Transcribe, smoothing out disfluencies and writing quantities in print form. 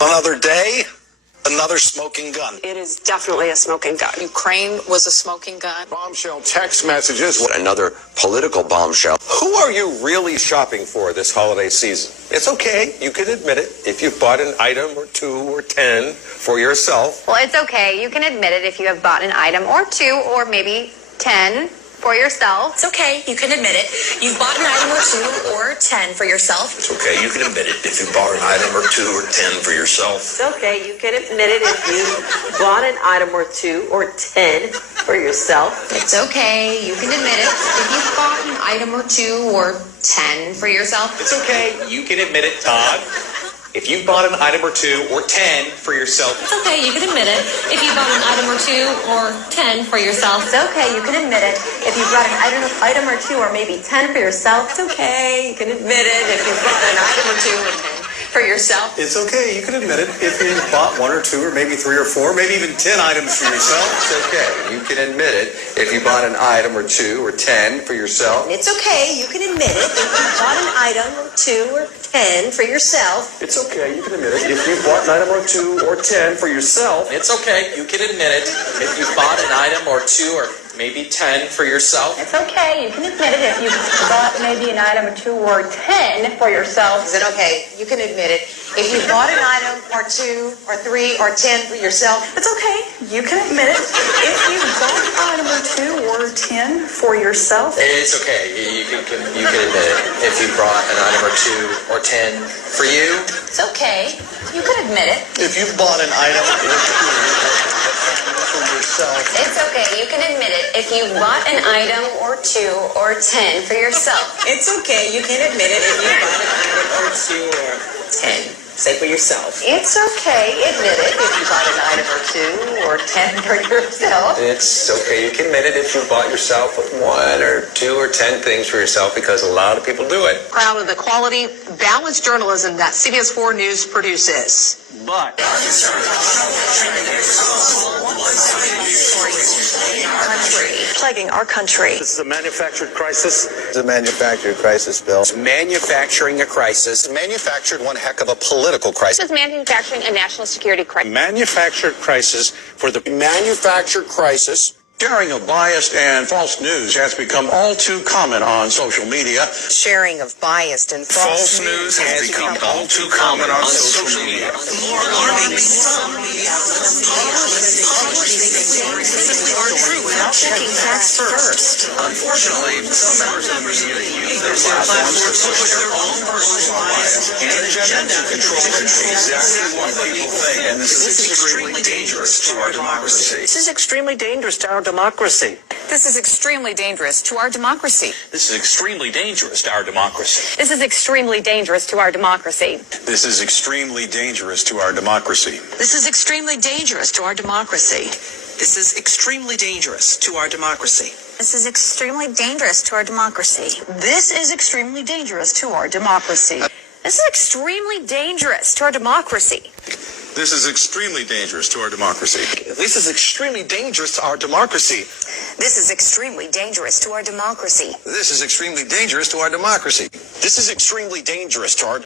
Another day, another smoking gun. It is definitely a smoking gun. Ukraine was a smoking gun. Bombshell text messages. Another political bombshell. Who are you really shopping for this holiday season? It's okay. You can admit it. If you've bought an item or 2 or 10 for yourself. Well, it's okay. You can admit it if you have bought an item or 2 or maybe 10 for yourself. It's okay. You can admit it. You've bought an item or 2 or 10 for yourself. It's okay, you can admit it if you bought an item or 2 or 10 for yourself. It's okay. You can admit it if you bought an item or 2 or 10 for yourself. It's okay. You can admit it if you bought an item or 2 or 10 for yourself. It's okay. You can admit it, Todd. If you bought an item or 2 or 10 for yourself. It's okay. You can admit it. If you bought an item or 2 or 10 for yourself. It's okay. You can admit it if you bought an item or 2 or maybe 10 for yourself. It's okay. You can admit it if you bought an item or 2 or 10 for yourself. It's okay, you can admit it if you bought 1 or 2 or maybe 3 or 4, maybe even 10 items for yourself. It's okay. You can admit it if you bought an item or 2 or 10 for yourself. It's okay. You can admit it if you bought an item or 2 or 10 for yourself. It's okay. You can admit it. If you bought an item or 2 or 10 for yourself. It's okay. You can admit it. If you bought an item or 2 or maybe 10 for yourself. It's okay. You can admit it if you bought maybe an item or 2 or 10 for yourself. Is it okay? You can admit it. If you bought an item or 2 or 3 or 10 for yourself. It's okay. You can admit it. If you bought an item or 2 or 10 for yourself. It's okay. You can admit it if you brought an item or 2 or 10 for you. It's okay. You can admit it. If you bought an item or 2 for yourself. It's okay. You can admit it if you bought an item or 2 or 10 for yourself. It's okay. You can admit it if you bought an item or 2 or 10. Say for yourself. It's okay. Admit it if you bought an item or 2 or 10 for yourself. It's okay. You can admit it if you bought yourself 1 or 2 or 10 things for yourself, because a lot of people do it. Proud of the quality, balanced journalism that CBS 4 News produces. But Plaguing our country. this is a manufactured crisis. It's a manufactured crisis, Bill. It's manufacturing a crisis. Manufactured one heck of a political crisis. This is manufacturing a national security crisis. Manufactured crisis for the Manufactured crisis. sharing of biased and false news has become all too common on social media. Sharing of biased and false news has become all too common on social media. More alarming, some media outlets publishing stories that simply aren't true without checking facts first. Unfortunately, some members of the media use their platforms to push their own personal bias and agenda to control exactly what people think. And this is extremely dangerous to our democracy. This is extremely dangerous to our democracy. This is extremely dangerous to our democracy. This is extremely dangerous to our democracy. This is extremely dangerous to our democracy. This is extremely dangerous to our democracy. This is extremely dangerous to our democracy. This is extremely dangerous to our democracy. This is extremely dangerous to our democracy. This is extremely dangerous to our democracy. This is extremely dangerous to our democracy. This is extremely dangerous to our democracy. This is extremely dangerous to our democracy. This is extremely dangerous to our democracy. This is extremely dangerous to our democracy. This is extremely dangerous to our